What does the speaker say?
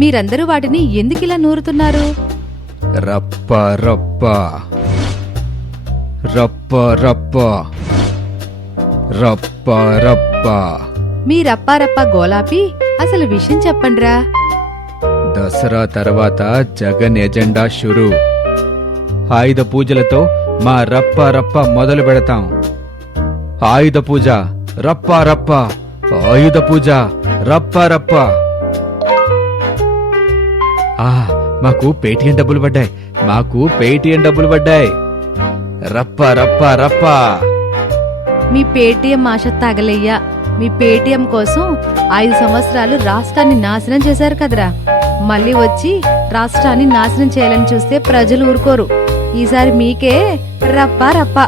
మీరందరూ వాటిని ఎందుకిలా నూరుతున్నారు? రప్ప రప్ప రప్ప రప్ప రప్ప రప్ప. మీ రప్పారప్ప గోలాపి అసలు విషయం చెప్పండ్రా. దసరా తర్వాత జగన్ ఎజెండా షురు. ఆయుధ పూజలతో మా రప్ప రప్ప మొదలు పెడతాం. ఆయుధ పూజ రప్ప రప్ప, ఆయుధ పూజ రప్ప రప్ప. మాకు పేటీఎం డబ్బులు పడ్డాయి, మాకు పేటీఎం డబ్బులు పడ్డాయి. రప్ప రప్ప రప్ప. మీ పేటీఎం ఆశ తగలయ్యా. మీ పేటీఎం కోసం 5 సంవత్సరాలు రాష్ట్రాన్ని నాశనం చేశారు కదరా. మళ్ళీ వచ్చి రాష్ట్రాన్ని నాశనం చేయాలని చూస్తే ప్రజలు ఊరుకోరు. ఈసారి మీకే రప్ప రప్ప.